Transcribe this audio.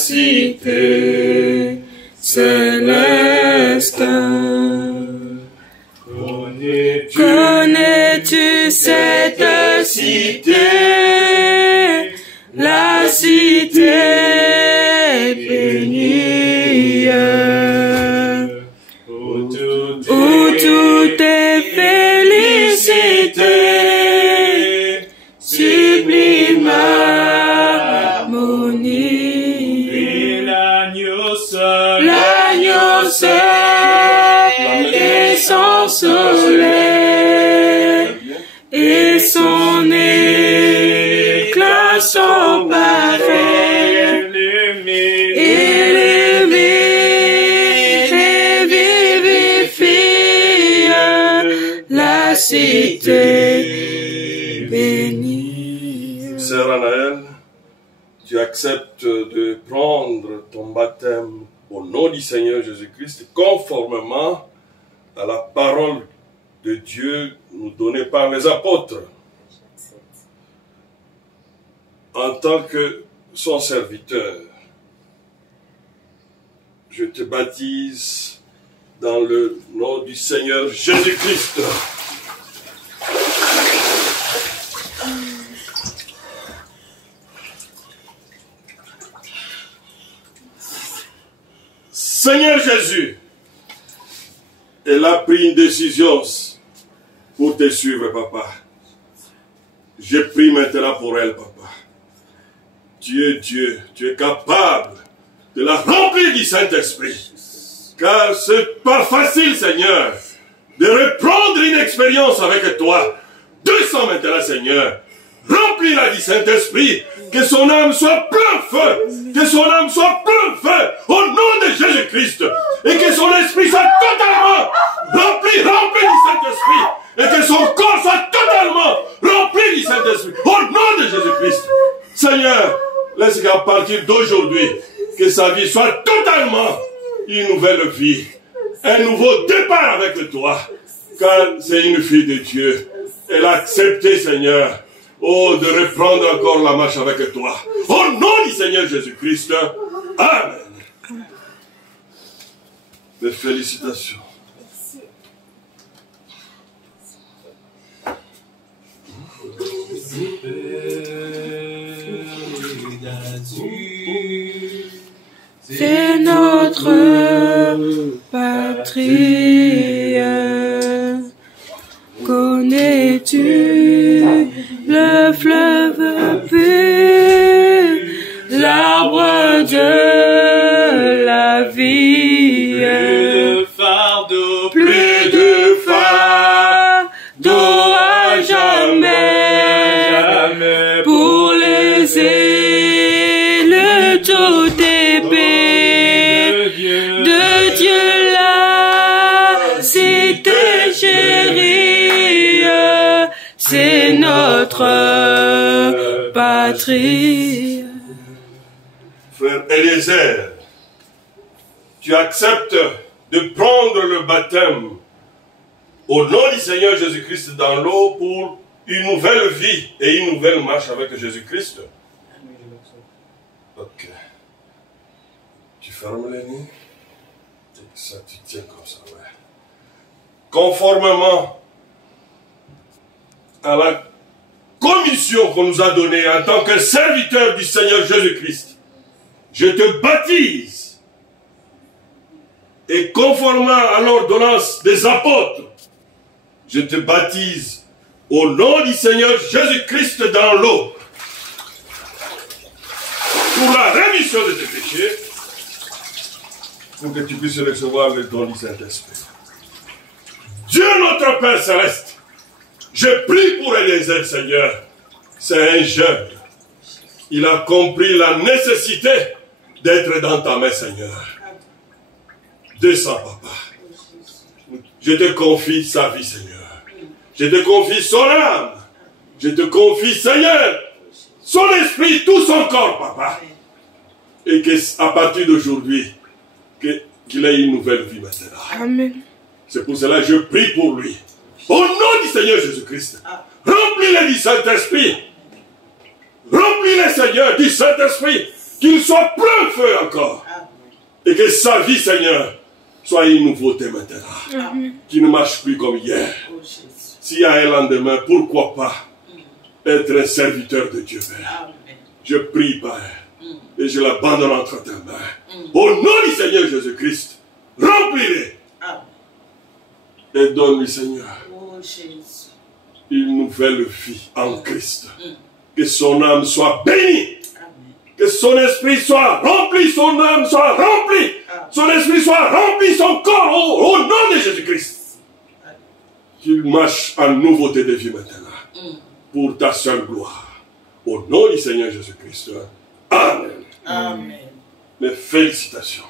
cité céleste. Connais-tu cette cité, la cité bénie, où tout est félicité, sublime harmonie. Et l'agneau seul et son soleil et son éclat sont pareils, élevés et vivifient la cité bénie. Sœur Anaël, tu acceptes de prendre ton baptême au nom du Seigneur Jésus-Christ, conformément à la parole de Dieu nous donnée par les apôtres. En tant que son serviteur, je te baptise dans le nom du Seigneur Jésus-Christ. Seigneur Jésus, elle a pris une décision pour te suivre, papa. Je prie maintenant pour elle, papa. Tu es Dieu, tu es capable de la remplir du Saint-Esprit. Car c'est pas facile, Seigneur, de reprendre une expérience avec toi. 200 maintenant, Seigneur. Remplis-la du Saint-Esprit, que son âme soit plein feu, que son âme soit plein feu, au nom de Jésus-Christ, et que son esprit soit totalement rempli du Saint-Esprit, et que son corps soit totalement rempli du Saint-Esprit, au nom de Jésus-Christ. Seigneur, laisse qu'à partir d'aujourd'hui, que sa vie soit totalement une nouvelle vie, un nouveau départ avec toi, car c'est une fille de Dieu. Elle a accepté, Seigneur, de reprendre encore la marche avec toi. Au nom du Seigneur Jésus-Christ. Amen. Mes félicitations. C'est notre patrie. Connais-tu le fleuve pur, l'arbre de la vie, plus de fardeau à jamais, pour les élus tout épée de Dieu la cité chérie, c'est notre patrie. Frère Eliezer, tu acceptes de prendre le baptême au nom du Seigneur Jésus-Christ dans l'eau pour une nouvelle vie et une nouvelle marche avec Jésus-Christ. Ok. Tu fermes les yeux. Ça, tu tiens comme ça, ouais. Conformément à la commission qu'on nous a donnée en tant que serviteur du Seigneur Jésus-Christ, je te baptise. Et conformément à l'ordonnance des apôtres, je te baptise au nom du Seigneur Jésus-Christ dans l'eau pour la rémission de tes péchés, pour que tu puisses recevoir le don du Saint-Esprit. Dieu notre Père Céleste, je prie pour Eliezer, Seigneur. C'est un jeune. Il a compris la nécessité d'être dans ta main, Seigneur. Descends, papa. Je te confie sa vie, Seigneur. Je te confie son âme. Je te confie, Seigneur, son esprit, tout son corps, papa. Et qu'à partir d'aujourd'hui, qu'il ait une nouvelle vie maintenant. Amen. C'est pour cela que je prie pour lui. Au nom du Seigneur Jésus-Christ. Remplis-le du Saint-Esprit. Remplis-le, Seigneur, du Saint-Esprit. Qu'il soit plein feu encore. Et que sa vie, Seigneur, soit une nouveauté maintenant. Qu'il ne marche plus comme hier. S'il y a un lendemain, pourquoi pas être un serviteur de Dieu, Père. Je prie, Père, et je l'abandonne entre tes mains. Au nom du Seigneur Jésus-Christ, remplis-les. Et donne-lui, Seigneur, une nouvelle vie en Christ. Que son âme soit bénie. Que son esprit soit rempli, son âme soit remplie. Son esprit soit rempli, son corps, au nom de Jésus-Christ. Qu'il marche en nouveauté de vie maintenant. Pour ta seule gloire. Au nom du Seigneur Jésus-Christ. Amen. Amen. Mes félicitations.